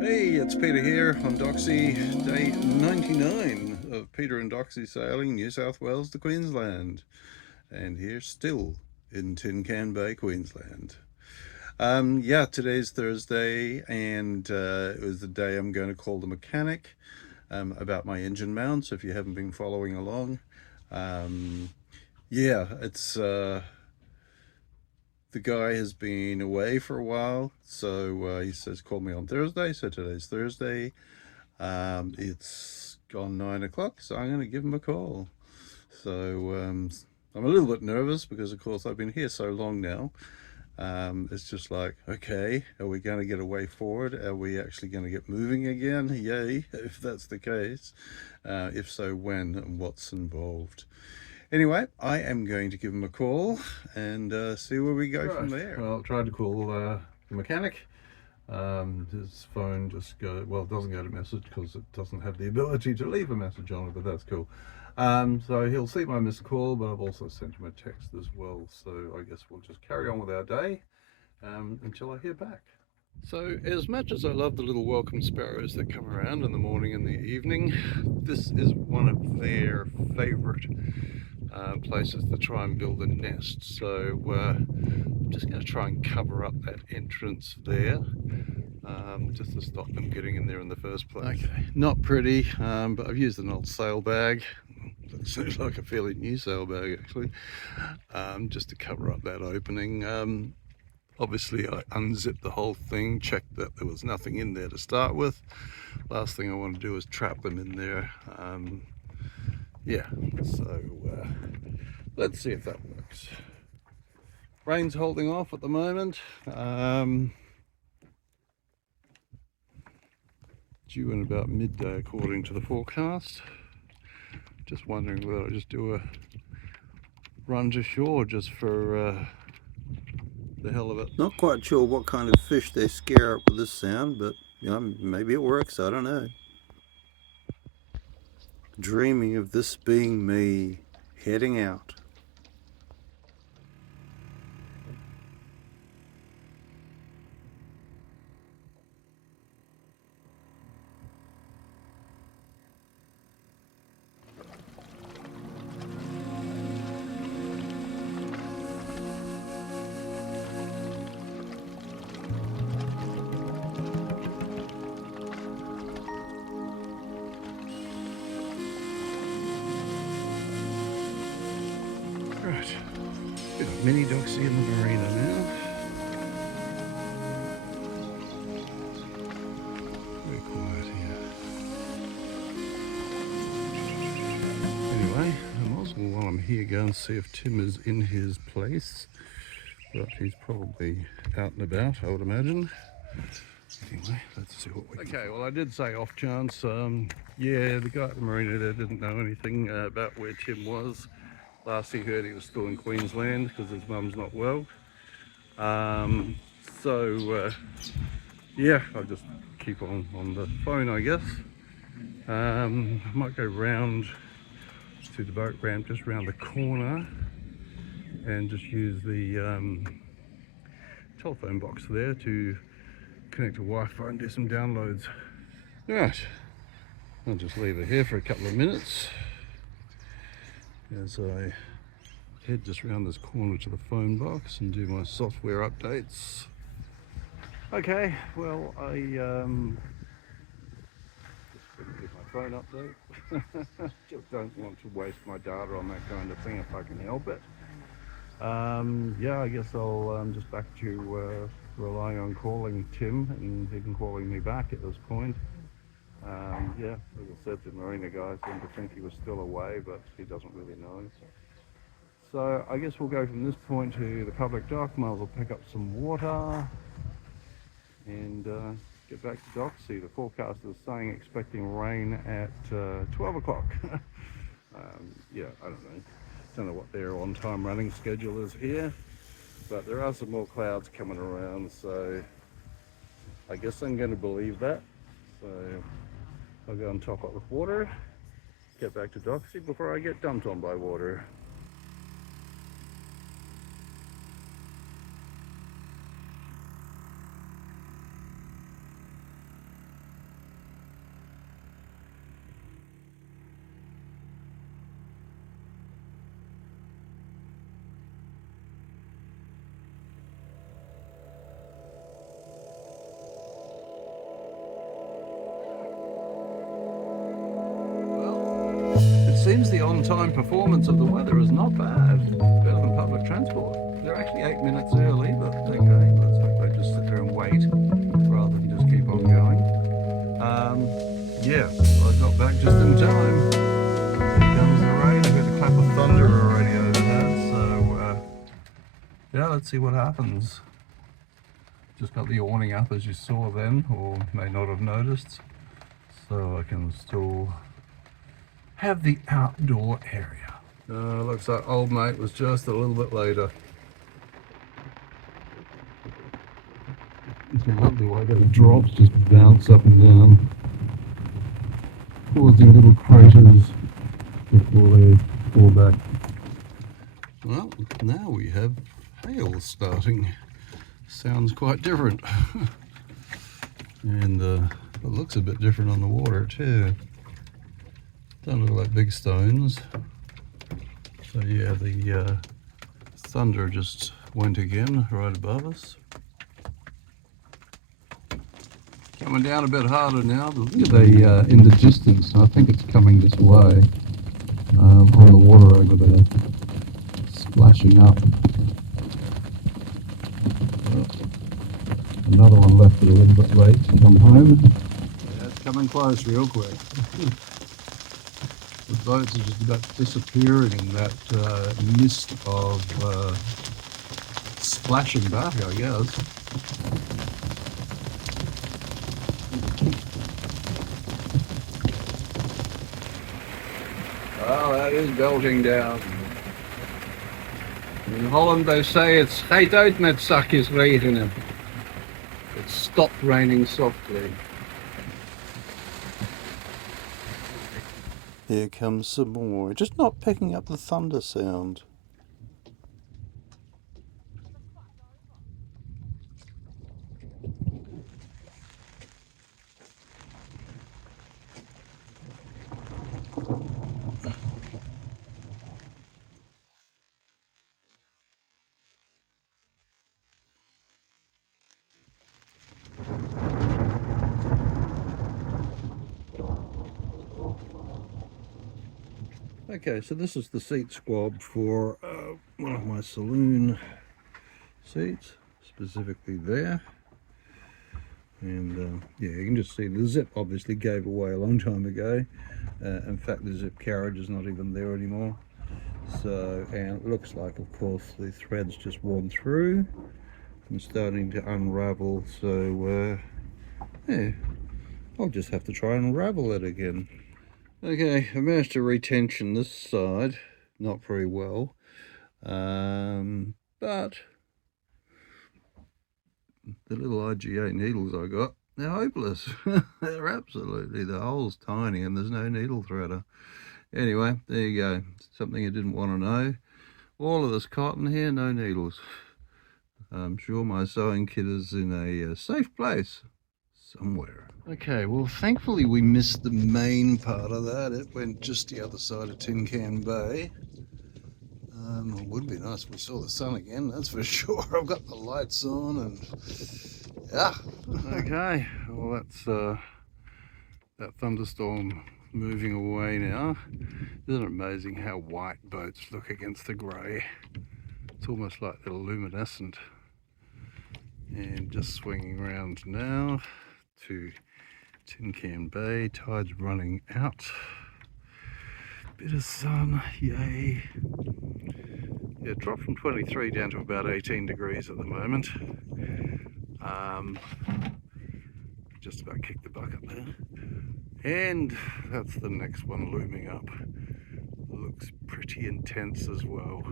Hey, it's Peter here on Doxie, day 99 of Peter and Doxie sailing New South Wales to Queensland. And here still in Tin Can Bay, Queensland. Yeah, today's Thursday, and it was the day I'm going to call the mechanic about my engine mount. So if you haven't been following along, yeah, it's the guy has been away for a while, so he says call me on Thursday. So today's Thursday. It's gone 9 o'clock, so I'm going to give him a call. So I'm a little bit nervous because, of course, I've been here so long now. It's just like, okay, are we going to get a way forward? Are we actually going to get moving again? Yay, if that's the case. If so, when and what's involved? Anyway, I am going to give him a call and see where we go from there. Well, I tried to call the mechanic. His phone just doesn't go to message because it doesn't have the ability to leave a message on it, but that's cool. So he'll see my missed call, but I've also sent him a text as well. So I guess we'll just carry on with our day until I hear back. So as much as I love the little welcome sparrows that come around in the morning and the evening, this is one of their favourite places to try and build a nest. So I'm just going to try and cover up that entrance there. Just to stop them getting in there in the first place. Okay, not pretty, but I've used an old sail bag. It seems like a fairly new sail bag actually, just to cover up that opening. Obviously I unzipped the whole thing, checked that there was nothing in there to start with. Last thing I want to do is trap them in there. Yeah, so let's see if that works. Rain's holding off at the moment. Due in about midday according to the forecast. Just wondering whether I just do a run to shore just for the hell of it. Not quite sure what kind of fish they scare up with this sound, but you know, maybe it works, I don't know. Dreaming of this being me heading out. Right, bit of mini Doxie in the Marina now. Very quiet here. Anyway, I might as well, while I'm here, go and see if Tim is in his place. But he's probably out and about, I would imagine. Anyway, let's see what we can. Okay, well, I did say off chance. Yeah, the guy at the Marina there didn't know anything about where Tim was. Last he heard, he was still in Queensland because his mum's not well. Yeah, I'll just keep on the phone, I guess. I might go round to the boat ramp just round the corner and just use the telephone box there to connect to Wi-Fi and do some downloads. Right, I'll just leave it here for a couple of minutes as I head just around this corner to the phone box and do my software updates. Okay, well, I just couldn't do my phone update. Just don't want to waste my data on that kind of thing if I can help it. Yeah, I guess I'll just back to relying on calling Tim and him calling me back at this point. Yeah, as I said, the Marina guy seemed to think he was still away, but he doesn't really know. So I guess we'll go from this point to the public dock. Might as well pick up some water and get back to Doxie. The forecast is saying expecting rain at 12 o'clock. Yeah, I don't know what their on-time running schedule is here, but there are some more clouds coming around, so I guess I'm going to believe that. So I'll go and top up with water, get back to Doxie before I get dumped on by water. seems the on-time performance of the weather is not bad. Better than public transport. They're actually 8 minutes early, but okay, let's hope they just sit there and wait rather than just keep on going. Yeah, I got back just in time. Here comes the rain. I've got a clap of thunder already overhead, so yeah, let's see what happens. Just got the awning up as you saw then, or may not have noticed, so I can still have the outdoor area. Looks like old mate was just a little bit later. It's a lovely way that the drops just bounce up and down, causing little craters before they fall back. Well, now we have hail starting. Sounds quite different. And it looks a bit different on the water too. Don't look like big stones. So yeah, the thunder just went again right above us. Coming down a bit harder now. Look at the in the distance. I think it's coming this way. On the water over there, splashing up. Another one left it a little bit late to come home. Yeah, it's coming close real quick. The boats are just about disappearing in that mist of splashing back, I guess. Oh, that is belting down. In Holland they say it's "Gaat uit met zakjes regenen." It stopped raining softly. Here comes some more. Just not picking up the thunder sound. Okay, so this is the seat squab for one of my saloon seats, specifically there. And yeah, you can just see the zip obviously gave away a long time ago. In fact, the zip carriage is not even there anymore. So, and it looks like, of course, the thread's just worn through and starting to unravel. So, yeah, I'll just have to try and unravel it again. Okay, I managed to retension this side, not very well, but the little IGA needles I got, they're hopeless. They're absolutely, the hole's tiny and there's no needle threader. Anyway, there you go, something you didn't want to know. All of this cotton here, no needles. I'm sure my sewing kit is in a safe place somewhere. Okay, well thankfully we missed the main part of that. It went just the other side of Tin Can Bay. It would be nice if we saw the sun again, that's for sure. I've got the lights on and yeah. Okay, well that's that thunderstorm moving away now. Isn't it amazing how white boats look against the grey? It's almost like they're luminescent. And just swinging around now to Tin Can Bay, tide's running out. Bit of sun, yay. Yeah, dropped from 23 down to about 18 degrees at the moment. Just about kicked the bucket there. And that's the next one looming up. Looks pretty intense as well.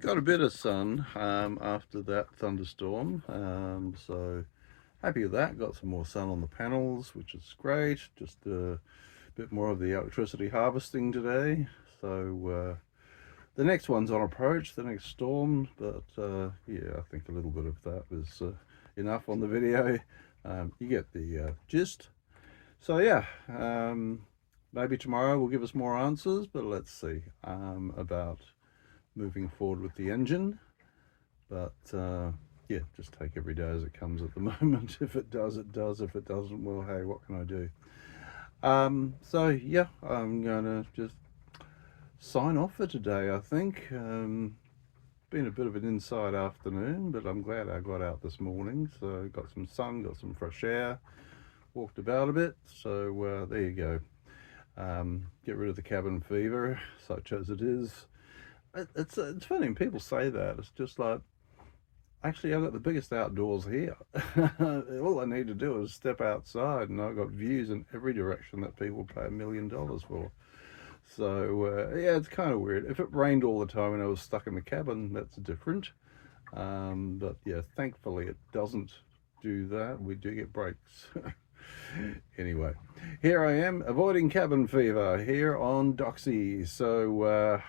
Got a bit of sun after that thunderstorm, so happy with that. Got some more sun on the panels, which is great. Just a bit more of the electricity harvesting today. So the next one's on approach, the next storm, but yeah, I think a little bit of that is enough on the video. You get the gist. So yeah, maybe tomorrow will give us more answers, but let's see about moving forward with the engine. But yeah, just take every day as it comes at the moment. If it does, it does. If it doesn't, well, hey, what can I do? So yeah, I'm gonna just sign off for today, I think. Been a bit of an inside afternoon, but I'm glad I got out this morning. So got some sun, got some fresh air, walked about a bit. So there you go. Get rid of the cabin fever, such as it is. It's funny when people say that. It's just like, actually, I've got the biggest outdoors here. All I need to do is step outside, and I've got views in every direction that people pay $1 million for. So yeah, it's kind of weird. If it rained all the time and I was stuck in the cabin, that's different. But yeah, thankfully it doesn't do that. We do get breaks. Anyway, here I am avoiding cabin fever here on Doxie. So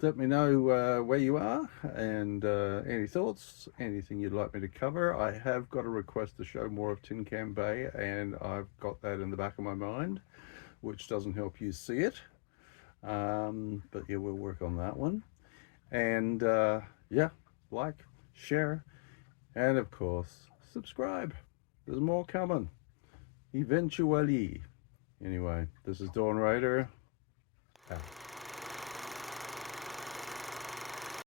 let me know where you are and any thoughts, anything you'd like me to cover. I have got a request to show more of Tin Can Bay, and I've got that in the back of my mind, which doesn't help you see it. But yeah, we'll work on that one. And yeah, like, share, and of course, subscribe. There's more coming. Eventually. Anyway, this is Dawn Raider. Out.